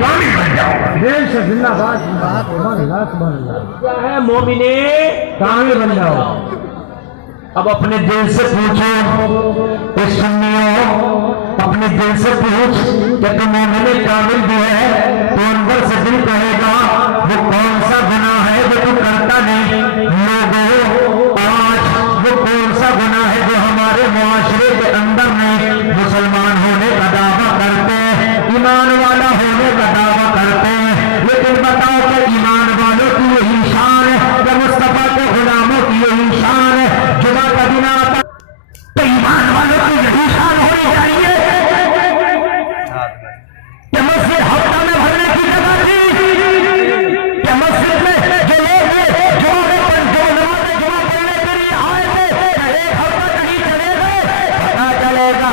کامل بن جاؤ. کیا ہے مومنے کامل بن جاؤ. اب اپنے دل سے پوچھو اے سنیوں، اپنے دل سے پوچھ کہ تو مومن کامل بھی ہے تو اندر سے دل کہے گا وہ کون سا گناہ ہے جو تو کرتا نہیں. لوگوں آج وہ کون سا گناہ ہے جو ہمارے معاشرے کے اندر نہیں؟ مسلمان ہونے کا دعویٰ کرتے ہیں، ایمان والا ہونے کا دعویٰ کرتے ہیں، لیکن بتاؤ کہ ایمان والوں کی یہی شان ہے کہ مصطفیٰ کے غلاموں کی یہی شان ہے؟ جمعہ کا دن آتا تو ایمان والوں کی یہی شان ہونی چاہیے کہ مسجد ہفتہ میں بھرنے کی جگہ تھی، کہ مسجد میں جو لوگ جمعہ پڑھنے کے لیے آئے تھے ایک ہفتہ کہیں چلے گئے، پتا چلے گا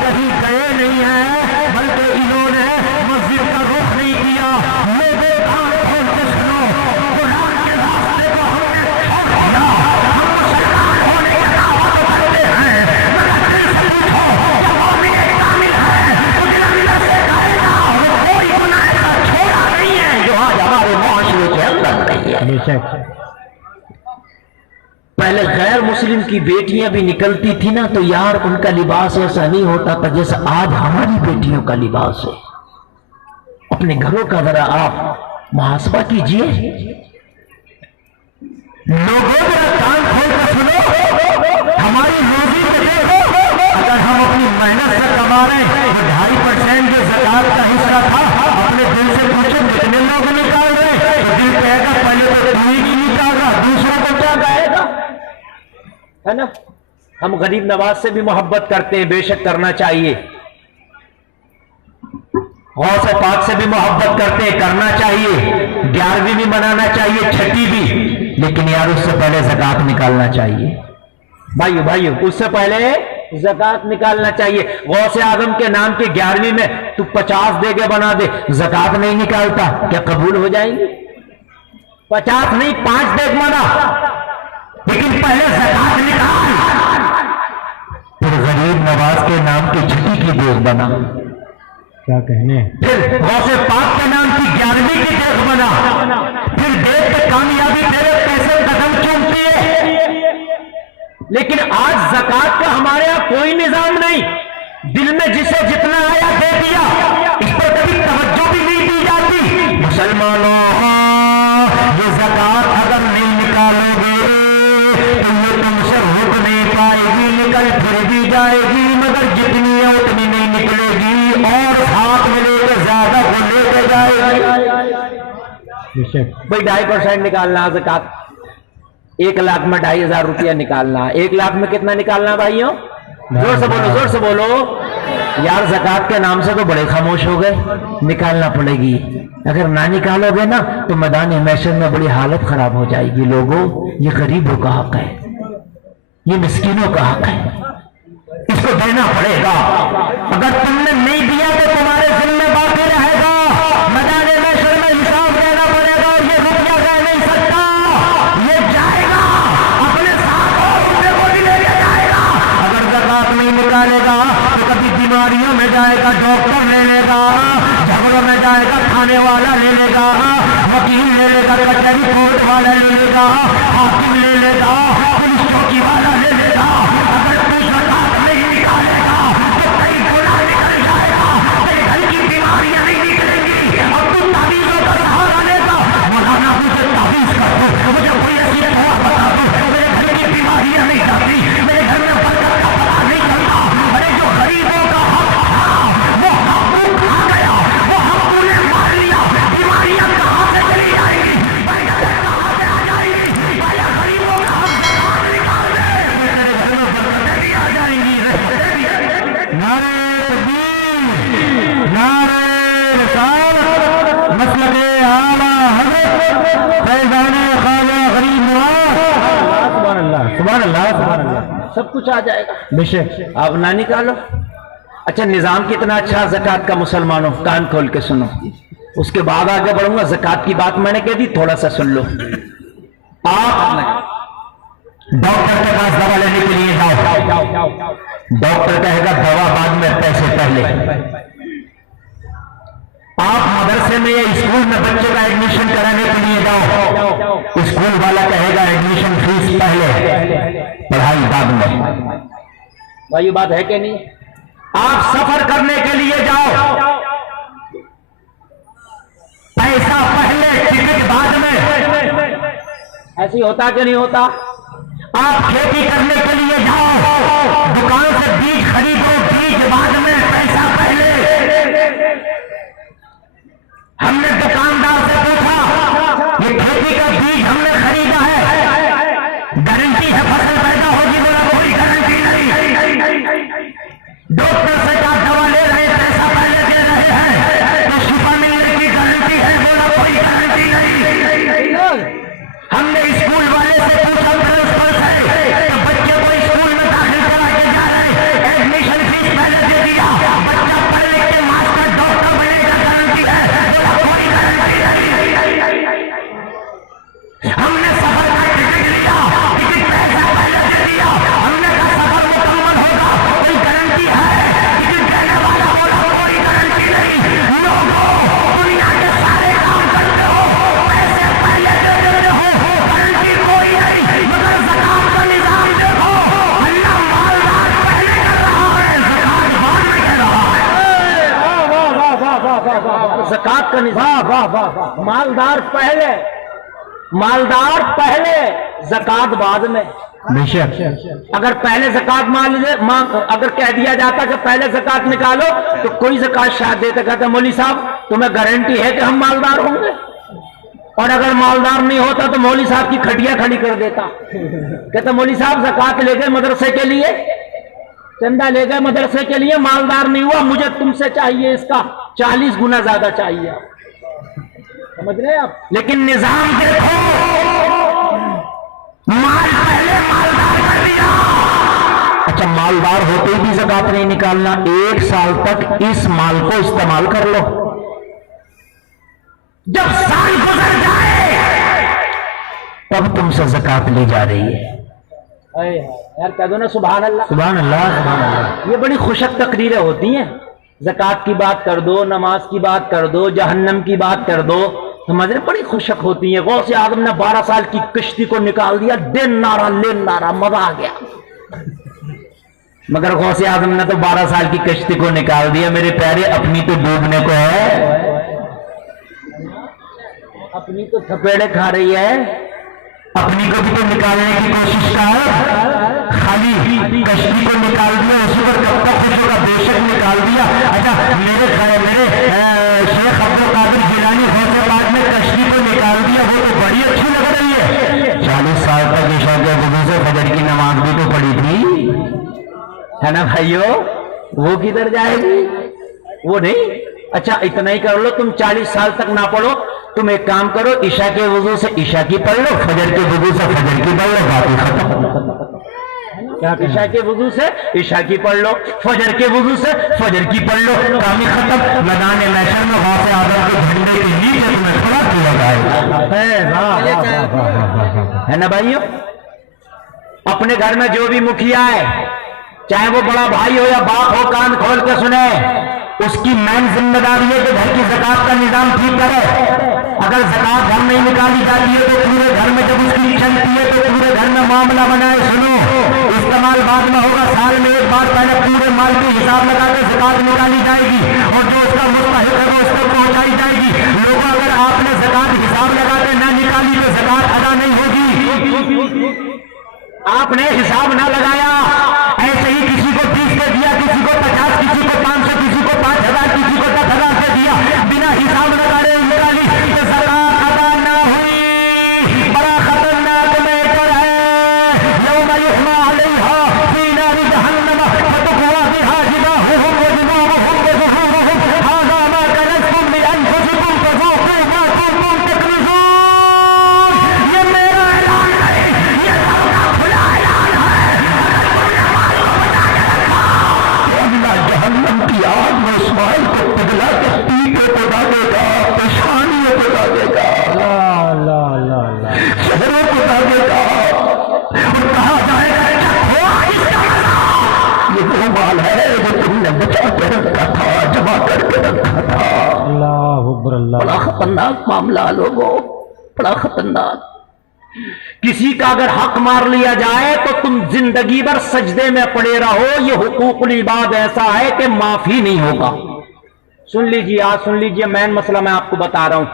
کہیں گئے نہیں ہیں بلکہ انہوں نے مسجد کا رخ نہیں کیا. لوگوں کان کھول کے سنو، قرآن کے راستے کو ہم نے چھوڑ دیا. ہم مسلمان ہونے کا دعویٰ تو کرتے ہیں مگر دل سے پوچھو کہ مومن کامل ہے اجلا ملا سے کہے گا وہ کوئی گناہ کا چھوڑا نہیں ہے جو آج ہمارے معاشرے کے اندر نہیں ہے. پہلے غیر مسلم کی بیٹیاں بھی نکلتی تھی نا تو یار ان کا لباس ایسا نہیں ہوتا تھا جیسا آج ہماری بیٹیوں کا لباس ہے. اپنے گھروں کا ذرا آپ محاسبہ کیجئے. لوگوں ذرا کان کھول کر سنو، ہماری روزی میں دیکھو، اگر ہم اپنی محنت سے کما رہے ہیں 2.5% جو زکات کا حصہ تھا اپنے دل سے پوچھو کتنے لوگ نکال رہے ہیں تو دل کہے گا پہلے تو تم ہی نہیں نکال رہا، دوسروں کو کیا کہے گا؟ ہے نا؟ ہم غریب نواز سے بھی محبت کرتے ہیں، بے شک کرنا چاہیے. غوث پاک سے بھی محبت کرتے ہیں، کرنا چاہیے. 11ویں بھی منانا چاہیے، 6ٹھی بھی، لیکن یار اس سے پہلے زکات نکالنا چاہیے. بھائیو اس سے پہلے زکات نکالنا چاہیے. غوث اعظم کے نام کی 11ویں میں تو 50 دیگے بنا دے، زکات نہیں نکالتا، کیا قبول ہو جائیں گے؟ 50 نہیں 5 دیگ بنا، لیکن پہلے زکات نکال. پھر غریب نواز کے نام کی 6ٹھی کی دیگ بنا، کیا کہنے، پھر غوث پاک کے نام کی 11ویں کی دیگ بنا، پھر دیکھ کے کامیابی تیرے پیسے قدم چومتی ہے. لیکن آج زکات کا ہمارے یہاں کوئی نظام نہیں. دل میں جسے جتنا آیا دے دیا، اس پر کبھی توجہ بھی نہیں دی جاتی. مسلمانوں یہ زکات اگر نہیں نکالو گے تو یہ تم سے رک نہیں پائے گی، نکل پھر بھی جائے گی مگر جتنی ہے اتنی نہیں نکلے گی، اور ساتھ ملے کے زیادہ کو لے کے جائے گی. بھائی 2.5% نکالنا زکات، 1 لاکھ میں 2,500 روپیہ نکالنا. 1 لاکھ میں کتنا نکالنا بھائیوں؟ زور سے بولو، زور سے بولو. یار زکات کے نام سے تو بڑے خاموش ہو گئے. نکالنا پڑے گی، اگر نہ نکالو گے نا تو میدان محشر میں بڑی حالت خراب ہو جائے گی. لوگوں یہ غریبوں کا حق ہے، یہ مسکینوں کا حق ہے، اس کو دینا پڑے گا. اگر تم نے نہیں دیا تو تمہارے ذمہ باقی رہے گا. میدان محشر میں حساب دینا پڑے گا. اور یہ روپیہ دے نہیں سکتا، یہ جائے گا اپنے ساتھ اور روپے کو بھی لے کے جائے گا. اگر زکات نہیں نکالے گا تو کبھی بیماریوں میں جائے گا، ڈاکٹر لے لے گا، جھگڑوں میں جائے گا، کھانے والا لے لے گا، وکیل لے لے گا، کچہری کورٹ والا لے لے گا، حاکم لے لے گا، پولیس چوکی والا لے لے گا. اگر تو زکات نہیں نکالے گا تو کئی گناہ نکل جائے گا، کئی گھر کی بیماریاں نہیں نکلیں گی. اب تو تعویذوں کا سہارا لے گا. مولانا مجھے تعویذ کر دو، مجھے کوئی ایسی دوا بتا دو، میرے گھر کی بیماریاں نہیں جاتی، میرے گھر میں برکت کا پتہ نہیں چلتا. ارے جو غریبوں کا حق تھا وہ حق کھا گیا، وہ حق تو نے مار لیا. بیماریاں کہاں سے چلی جائیں گی؟ کہاں سے آ جائیں گی؟ غریبوں کا حق زکات نکال دے، میرے گھر میں برکتیں بھی آ جائیں گی. نعرہ تکبیر، نعرہ رسالت، مسلک اعلیٰ حضرت فیضان خواجہ غریب نواز. سبحان اللہ، سبحان اللہ، سبحان اللہ. سب کچھ آ جائے گا. بے شک. آپ نہ نکالو. اچھا نظام کتنا اچھا زکات کا. مسلمانوں کان کھول کے سنو، اس کے بعد آگے بڑھوں گا. زکات کی بات میں نے کہہ دی، تھوڑا سا سن لو. آپ ڈاکٹر کے پاس دوا لینے کے لیے جاؤ، ڈاکٹر کہے گا دوا بعد میں پیسے پہلے. آپ मदरसे में या स्कूल में बच्चे का एडमिशन कराने के लिए जाओ, स्कूल वाला कहेगा एडमिशन फीस पहले, पढ़ाई बाद में। भाई बात है कि नहीं? आप सफर करने के लिए जाओ, पैसा पहले टिकट बाद में। ऐसी होता कि नहीं होता? आप खेती करने के लिए जाओ, दुकान से बीज खरीदो, बीज बाद में, पैसा पहले। हमने दुकानदार से पूछा, ये खेती का बीज हमने खरीदा है, गारंटी है फसल पैदा होगी? बोला कोई गारंटी नहीं। डॉक्टर से क्या दवा ले रहे, पैसा पहले दे रहे हैं, तो शिफा मिलने की गारंटी है? बोला कोई गारंटी नहीं। हमने स्कूल वाले से पूछा, प्रिंसिपल से, तो बच्चे को स्कूल में दाखिल करा के जा रहे, एडमिशन फीस पहले दे दिया, बच्चा पढ़ लिख के मास्टर डॉक्टर बनेगा, गारंटी है? बोला कोई गारंटी नहीं। हमने सफर का टिकट लिया, टिकट पैसा पहले दे दिया, हमने कहा सफर मुकम्मल होगा, कोई गारंटी है? टिकट देने वाला बोला कोई गारंटी नहीं। लोगों, दुनिया के सारे काम करते हो, पैसे पहले दे देते हो, गारंटी कोई नहीं। मगर ज़कात का निजाम देखो, अल्लाह मालदार पहले कर रहा है, ज़कात बाद में कर रहा है। ज़कात का निजाम, मालदार पहले, मालदार पहले, ज़कात बाद में। बेशक अगर पहले ज़कात अगर कह दिया जाता कि पहले ज़कात निकालो, तो कोई ज़कात शायद देता, कहता मौली साहब तुम्हें गारंटी है कि हम मालदार होंगे? और अगर मालदार नहीं होता तो मौली साहब की खटिया खड़ी कर देता, कहता मौली साहब ज़कात ले गए मदरसे के लिए, चंदा ले गए मदरसे के लिए, मालदार नहीं हुआ, मुझे तुमसे चाहिए इसका 40 गुना ज्यादा चाहिए। समझ रहे आप? लेकिन निजाम देखो, माल पहले मालदार कर दिया। अच्छा, मालदार होते ही भी ज़कात नहीं निकालना, 1 साल तक इस माल को इस्तेमाल कर लो, जब साल गुजर जाए तब तुमसे ज़कात ली जा रही है। यार कह दो ना सुभान अल्लाह। सुभान अल्लाह, सुभान अल्लाह। ये बड़ी खुशक तकरीरें होती हैं, ज़कात की बात कर दो, नमाज की बात कर दो, जहन्नम की बात कर दो, समझ रहे, बड़ी खुशक होती है। गौसे आदम ने 12 साल की कश्ती को निकाल दिया, दिन नारा लेन नारा, मजा आ गया। मगर गौसे आदम ने तो 12 साल की कश्ती को निकाल दिया, मेरे प्यारे, अपनी तो डूबने को है, अपनी तो थपेड़े खा रही है, अपनी को भी तो निकालने की कोशिश कर, खाली कश्ती को निकाल दिया, उसी पर कब तक खुश होगा? बेशक निकाल दिया। अच्छा, मेरे शेख अब्दुल कादिर जिलानी फैसलाबाद में कश्ती को निकाल दिया, वो तो बड़ी अच्छी लग रही है। 40 साल तक ईशा के वजू से फजर की नमाज भी तो पढ़ी थी, है ना भाइयों? वो किधर जाएगी? वो नहीं। अच्छा, इतना ही कर लो, तुम 40 साल तक ना पढ़ो, तुम एक काम करो, ईशा के वजू से ईशा की पढ़ लो, फजर के वजू से फजर की पढ़ लो, बात ही खत्म। ईशा के वजू से ईशा की पढ़ लो, फजर के वजू से फजर की पढ़ लो, काम ही खत्म। मैदान महशर में गौसे आदम के झंडे के नीचे तुम्हें खड़ा किया जाएगा, है ना भाइयों? अपने घर में जो भी मुखिया है, चाहे वो बड़ा भाई हो या बाप हो, कान खोल के सुने, उसकी मेन जिम्मेदारी है कि घर की ज़कात का निजाम ठीक करे। अगर ज़कात घर नहीं निकाली जाती है तो पूरे घर में जब उसकी चलती है तो पूरे घर में मामला बनाए, सुनो, इस्तेमाल बाद में होगा, साल में एक बार पहले पूरे माल के हिसाब लगा के ज़कात निकाली जाएगी और जो उसका मुस्तहिक है वो उस तक पहुंचाई जाएगी। लोगों, अगर आपने ज़कात हिसाब लगा के ना निकाली तो ज़कात अदा नहीं होगी। आपने हिसाब ना लगाया, ऐसे ही किसी को 30 दे दिया, किसी को 50, किसी को 500, किसी को 5000, किसी को 10,000 दे दिया, बिना हिसाब लगाए निकाली तो ज़कात अदा ना हुई। बड़ा खतरनाक मैटर है। यौम युहमा अलैहा फी नारि जहन्नम फतुक्वा बिहा जिबाहुहुम व जुनूबुहुम व ज़ुहूरुहुम हाज़ा मा कनज़्तुम लिअन्फुसिकुम फ़ज़ूक़ू मा कुन्तुम तकनिज़ून। ये मेरा ऐलान नहीं, ये सबका खुला ऐलान है। जहन्नम की आग में इस्माइल को पिघला के पीठे को डालेगा, पेशानियों को डालेगा, चेहरों को डालेगा और कहा जाएगा ये वो माल है जो तुमने बचा के रखा था, जमा करके रखा था। खतरनाक मामला लोगों, बड़ा खतरनाक। किसी का अगर हक मार लिया जाए तो तुम जिंदगी भर सजदे में पड़े रहो, ये हुकूकुल इबाद ऐसा है कि माफी नहीं होगा। सुन लीजिए, आज सुन लीजिए, मेन मसला मैं आपको बता रहा हूं।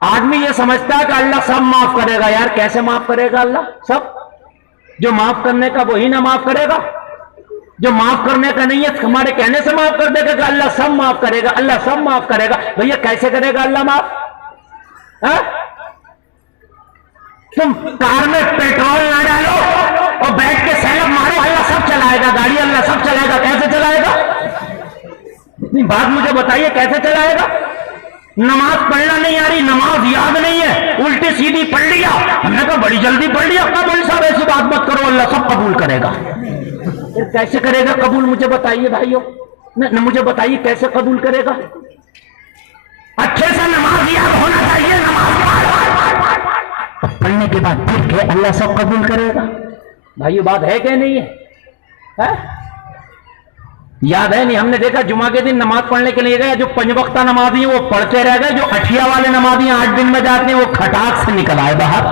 आदमी ये समझता है कि अल्लाह सब माफ करेगा। यार कैसे माफ करेगा अल्लाह? सब जो माफ करने का वही ना माफ करेगा, जो माफ करने का नहीं है हमारे कहने से माफ कर देगा कि अल्लाह सब माफ करेगा, अल्लाह सब माफ करेगा। भैया कैसे करेगा अल्लाह माफ? है? तुम कार में पेट्रोल ना डालो और बैठ के सैलब मारो, अल्लाह सब चलाएगा गाड़ी, अल्लाह सब चलाएगा। कैसे चलाएगा? इतनी बात मुझे बताइए, कैसे चलाएगा? नमाज पढ़ना नहीं आ रही, नमाज याद नहीं है, उल्टी सीधी पढ़ लिया, हमने कहा बड़ी जल्दी पढ़ लिया। कहा बोली साहब ऐसी बात मत करो, अल्लाह सब कबूल करेगा। फिर कैसे करेगा कबूल? मुझे बताइए भाइयों, न मुझे बताइए कैसे कबूल करेगा? अच्छे से नमाज याद होना चाहिए, नमाज पढ़ने के बाद फिर के अल्लाह सब कबूल करेगा। भाइयों बात है क्या नहीं है? याद है नहीं? हमने देखा जुमा के दिन नमाज पढ़ने के लिए गए, जो पंजवक्ता नमाजी हैं वो पढ़ते रह गए, जो अठिया वाले नमाजी 8 दिन में जाते हैं वो खटाक से निकल आए बाहर।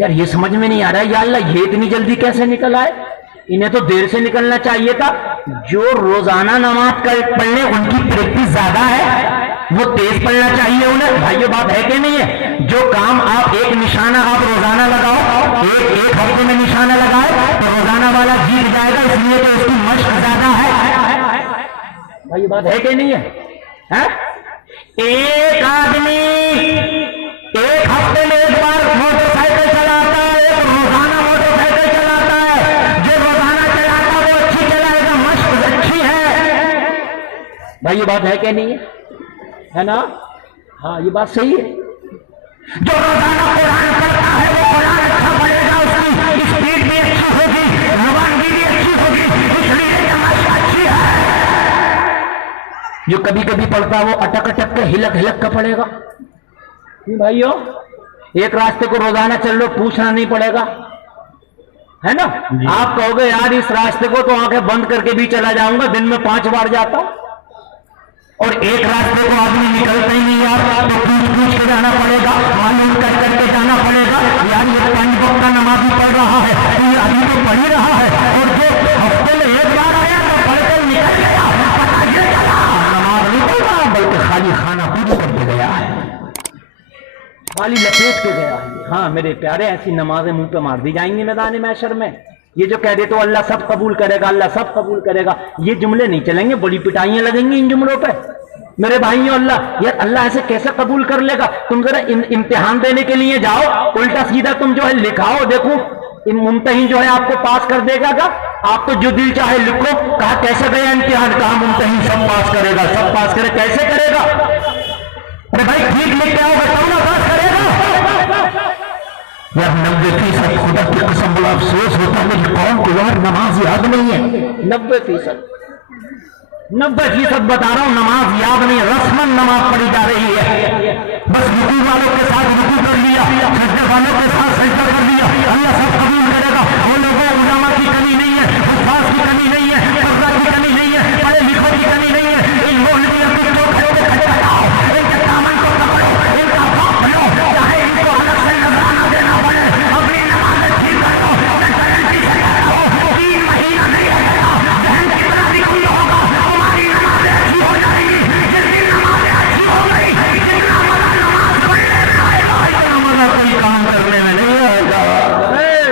यार ये समझ में नहीं आ रहा है, या अल्लाह ये इतनी जल्दी कैसे निकल आए? इन्हें तो देर से निकलना चाहिए था। जो रोजाना नमाज पढ़ने उनकी प्रैक्टिस ज्यादा है वो तेज पढ़ना चाहिए उन्हें। भाइयों बात है कि नहीं है? जो काम आप एक निशाना आप रोजाना लगाओ, एक हफ्ते में निशाना लगाए तो रोजाना वाला जीत जाएगा, इसलिए तो उसकी मशक ज्यादा है। भाई बात है कि नहीं है? एक आदमी एक हफ्ते में एक बार मोटरसाइकिल चलाता है, एक रोजाना मोटरसाइकिल चलाता है। जो रोजाना चलाता है वो अच्छी चलाएगा, मशक अच्छी है। भाई ये बात है कि नहीं है ना? हाँ ये बात सही है। जो रोजाना कुरान पढ़ता है वो कुरान अच्छा पढ़ेगा, उसकी स्पीड भी अच्छी होगी, रवानगी भी अच्छी होगी, इसलिए तमाशा अच्छी है। जो कभी कभी पढ़ता है वो अटक अटक के हिलक हिलक का पढ़ेगा। भाइयों एक रास्ते को रोजाना चल लो, पूछना नहीं पड़ेगा, है ना? आप कहोगे यार इस रास्ते को तो आंखें बंद करके भी चला जाऊंगा, दिन में 5 बार जाता हूं। और एक रास्ते को आदमी निकलता ही नहीं यार, तो पूछ के जाना पड़ेगा, मालूम कर करके जाना पड़ेगा। यार ये 5 वक्त का नमाज़ी पढ़ रहा है, ये अभी तो पढ़ ही रहा है, और जो हफ्ते में एक बार आया तो पढ़कर निकल गया, पता नहीं चला नमाज नहीं पढ़ रहा, बल्कि खाली खाना पूरी करके गया है, खाली लपेट के गया है। हाँ मेरे प्यारे, ऐसी नमाजें मुंह पे मार दी जाएंगी मैदान महशर में। ये जो कह दे तो अल्लाह सब कबूल करेगा, अल्लाह सब कबूल करेगा, ये जुमले नहीं चलेंगे, बड़ी पिटाइयां लगेंगी इन जुमलों पे। मेरे भाइयों अल्लाह ऐसे कैसे कबूल कर लेगा? तुम जरा इम्तिहान देने के लिए जाओ, उल्टा सीधा तुम जो है लिखाओ, देखो मुमतहिन जो है आपको पास कर देगा क्या? आप तो जो दिल चाहे लिखो। कहा कैसे गया इम्तिहान? कहा मुमतहिन सब पास करेगा, सब पास करे। कैसे करेगा? अरे भाई ठीक लिख के आओगे तब ना पास करेगा। यार 90% खुदा की कसम बड़ा अफसोस होता है मेरी कौम को यार नमाज याद नहीं है। 90% बता रहा हूं नमाज याद नहीं, रस्मन नमाज पढ़ी जा रही है। बस रुकू वालों के साथ रुकू कर लिया, सजदे वालों के साथ सजदा कर लिया, अल्लाह सब कबूल करेगा। वो लोगों उलमा की कमी नहीं है, हुफ्फाज की कमी नहीं है, फर्जा की कमी नहीं है, पढ़े लिखों की कमी नहीं है। इन मोहल्लियों को जो खड़े खड़ा जाओ, इनके दामन को पकड़ो, इनका बाप लो, चाहे इनको अलग से नजराना देना पड़े, अपनी नमाज ठीक कर लो। मैं गारंटी से कह रहा हूं 3 महीना नहीं है गया, जहन कितना भी कुल होगा, हमारी नमाजें अच्छी हो जाएंगी। जिस दिन नमाजें अच्छी हो गई, जितना मजा नमाज पढ़ने में आएगा, इतना मजा कोई काम करने में नहीं आएगा।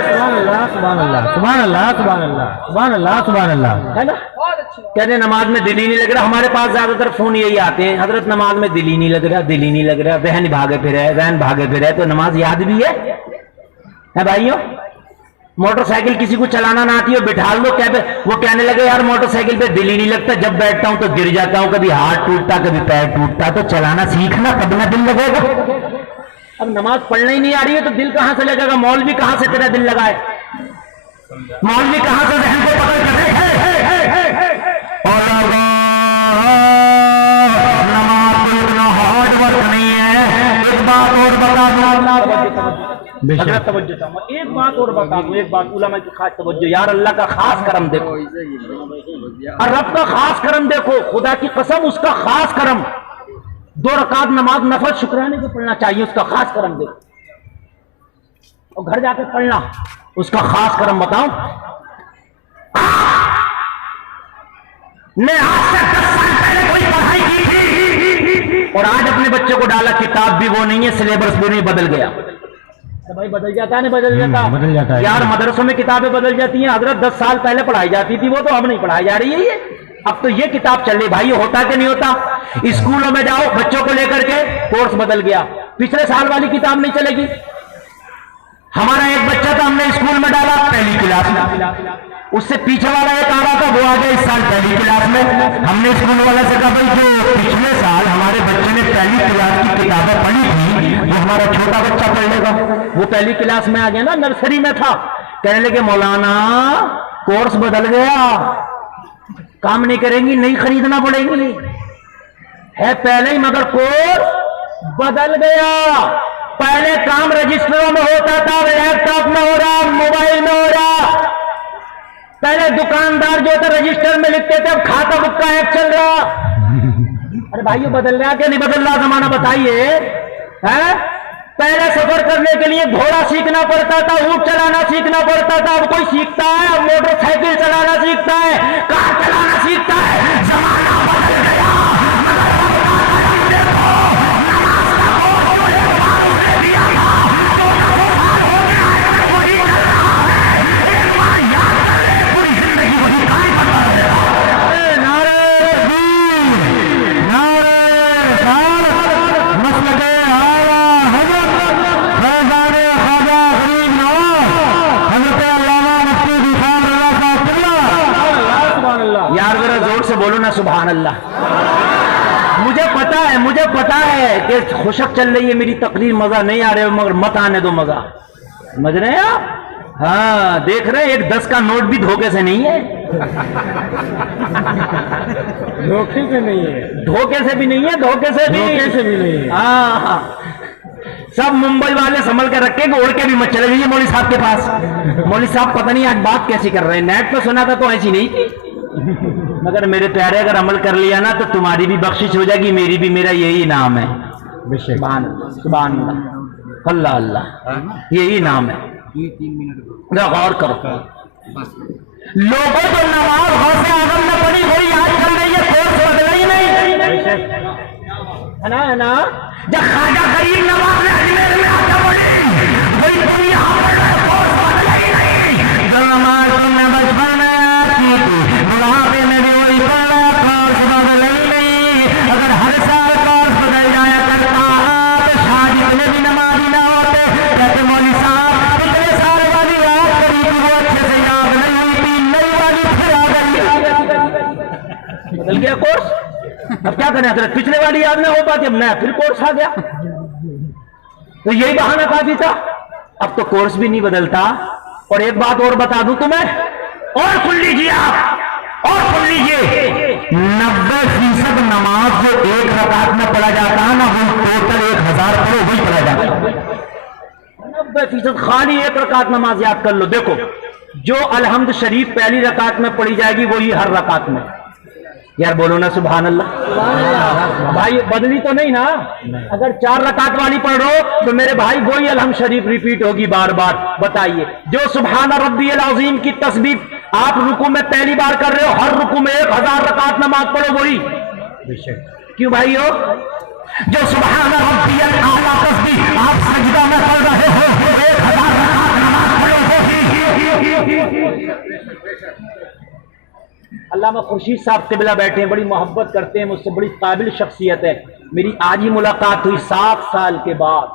सुभान अल्लाह, सुभान अल्लाह, सुभान अल्लाह, सुभान अल्लाह, सुभान अल्लाह, है ना? कहते नमाज में दिल ही नहीं लग रहा। हमारे पास ज्यादातर फोन यही आते हैं, हजरत नमाज में दिल ही नहीं लग रहा, दिल ही नहीं लग रहा, जहन भागे फिरे। तो नमाज याद भी है भाइयों? मोटरसाइकिल किसी को चलाना ना आती है, बिठा लो क्या पे, वो कहने लगे यार मोटरसाइकिल पे दिल ही नहीं लगता, जब बैठता हूं तो गिर जाता हूं, कभी हाथ टूटता कभी पैर टूटता। तो चलाना सीखना तब ना दिल लगेगा। अब नमाज पढ़ना ही नहीं आ रही है तो दिल कहां से लगेगा? मौलवी कहां से तेरा दिल लगाए? मौलवी कहां से जहन को पकड़ कर नमाज कोई इतना हार्ड वर्क नहीं है। एक बात और बता दूं, एक बात और बता दूं, एक बात उलमा की खास तवज्जो। यार अल्लाह का खास करम देखो, और रब का खास करम देखो, खुदा की कसम उसका खास करम। 2 रकात नमाज नफल शुक्राने को पढ़ना चाहिए, उसका खास करम दे, और घर जाके पढ़ना, उसका खास करम बताऊं। मैं आज से 10 साल पहले कोई पढ़ाई की थी और आज अपने बच्चे को डाला, किताब भी वो नहीं है, सिलेबस भी नहीं, बदल गया। तो भाई बदल जाता है, नहीं बदल जाता? बदल जाता है यार मदरसों में किताबें बदल जाती हैं हजरत, 10 साल पहले पढ़ाई जाती थी वो, तो अब नहीं पढ़ाई जा रही है ये, अब तो ये किताब चल रही। भाई होता कि नहीं होता? स्कूलों में जाओ बच्चों को लेकर के, कोर्स बदल गया, पिछले साल वाली किताब नहीं चलेगी। हमारा एक बच्चा था, हमने स्कूल में डाला पहली क्लास में, उससे पीछे वाला एक आ रहा था, वो आ गया इस साल पहली क्लास में। हमने स्कूल वाला से कहा भाई जो पिछले साल हमारे बच्चे ने पहली क्लास की किताबें पढ़ी थी वो हमारा छोटा बच्चा पढ़ लेगा। वो पहली क्लास में आ गया ना, नर्सरी में था। कहने लगे मौलाना कोर्स बदल गया, काम नहीं करेंगी, नहीं खरीदना पड़ेगी, है पहले ही मगर कोर्स बदल गया। पहले काम रजिस्टरों में होता था, लैपटॉप में हो रहा, मोबाइल में हो रहा। पहले दुकानदार जो था रजिस्टर में लिखते थे, अब खाता बुक का ऐप चल रहा। अरे भाइयों बदल रहा क्या नहीं बदल रहा जमाना बताइए, हैं? पहले सफर करने के लिए घोड़ा सीखना पड़ता था, ऊंट चलाना सीखना पड़ता था, अब कोई सीखता है, अब मोटरसाइकिल चलाना सीखता है, कार चलाना सीखता है। जमाना बदल गया। बोलो ना सुभान अल्लाह। मुझे पता है कि खुशक चल रही है मेरी तकरीर, मजा नहीं आ रहा है, मगर मत आने दो मजा। समझ रहे हैं आप? हाँ देख रहे हैं, एक 10 का नोट भी धोखे से नहीं है, धोखे से नहीं है, धोखे से भी नहीं है, धोखे से भी नहीं है। हाँ सब मुंबई वाले संभल के रखे, उड़ के भी मत चले जाइए मौली साहब के पास। मौली साहब पता नहीं आज बात कैसी कर रहे हैं, नेट पे सुना था तो ऐसी नहीं थी, मगर मेरे प्यारे अगर अमल कर लिया ना तो तुम्हारी भी बख्शिश हो जाएगी, मेरी भी, मेरा यही नाम है। सुभान अल्लाह, अल्लाह अल्लाह, यही नाम है। गौर करो, लोगों को नमाज गौसे आजम में पड़ी वही याद कर रही है, कोर्स बदला ही नहीं है ना। जब ख्वाजा गरीब नवाज ने अजमेर में आकर पड़ी वही पूरी यहाँ पर कोर्स बदला ही नहीं। जो नमाज तुमने बचपन में की थी बुढ़ापे में भी वही पढ़ना, कोर्स बदल ही नहीं। अगर हर साल कोर्स बदल जाया करता तो शादी में भी नमाजी ना होते। कहते मौली साहब पिछले साल वाली याद करी थी वो अच्छे से याद नहीं हुई थी, नई वाली फिर आ गई। बदल गया कोर्स, अब क्या करें हजरत, पिछले वाली याद ना हो पाती, अब नया फिर कोर्स आ गया, तो यही बहाना काफी था। अब तो कोर्स भी नहीं बदलता। और एक बात और बता दूं तुम्हें, और सुन लीजिए आप, और सुन लीजिए, 90% नमाज जो एक रकात में पढ़ा जाता है ना, वो टोटल 1000 पढ़ो वही पढ़ा जाता है। 90% खाली एक रकात नमाज याद कर लो। देखो जो अलहम्द शरीफ पहली रकात में पढ़ी जाएगी वही हर रकात में। यार बोलो ना सुभान अल्लाह। भाई बदली तो नहीं ना, अगर 4 रकात वाली पढ़ रहे तो मेरे भाई वही अलहम शरीफ रिपीट होगी बार बार। बताइए जो सुभान रब्बियल अज़ीम की तस्बीह आप रुकू में पहली बार कर रहे हो, हर रुकू में 1000 रकात नमाज पढ़ो वही। क्यों भाई हो? जो सुभान रब्बियल आला तस्बीह आप सजदा में पढ़ रहे हो 1000 रकात नमाज पढ़ो वही। अल्लामा खुर्शीद साहब क़िबला बैठे हैं, बड़ी मोहब्बत करते हैं मुझसे, बड़ी काबिल शख्सियत है। मेरी आज ही मुलाकात हुई 7 साल के बाद।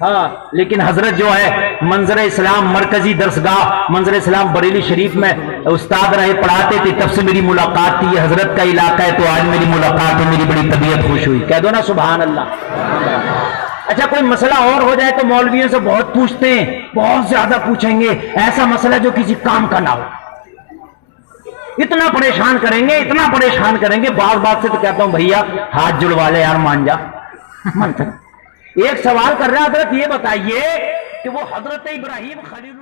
हाँ लेकिन हजरत जो है मंजर इस्लाम मरकजी दरसगाह मंजर इस्लाम बरेली शरीफ में उस्ताद रहे, पढ़ाते थे, तब से मेरी मुलाकात थी। ये हजरत का इलाका है तो आज मेरी मुलाकात है, मेरी बड़ी तबीयत खुश हुई। कह दो ना सुभान अल्लाह। अच्छा कोई मसला और हो जाए तो मौलवियों से बहुत पूछते हैं, बहुत ज्यादा पूछेंगे, ऐसा मसला जो किसी काम का ना हो, इतना परेशान करेंगे, इतना परेशान करेंगे। बात से तो कहता हूं भैया हाथ जुड़वा ले यार, मान जा। एक सवाल कर रहा हजरत, ये बताइए कि वो हजरत इब्राहिम खलील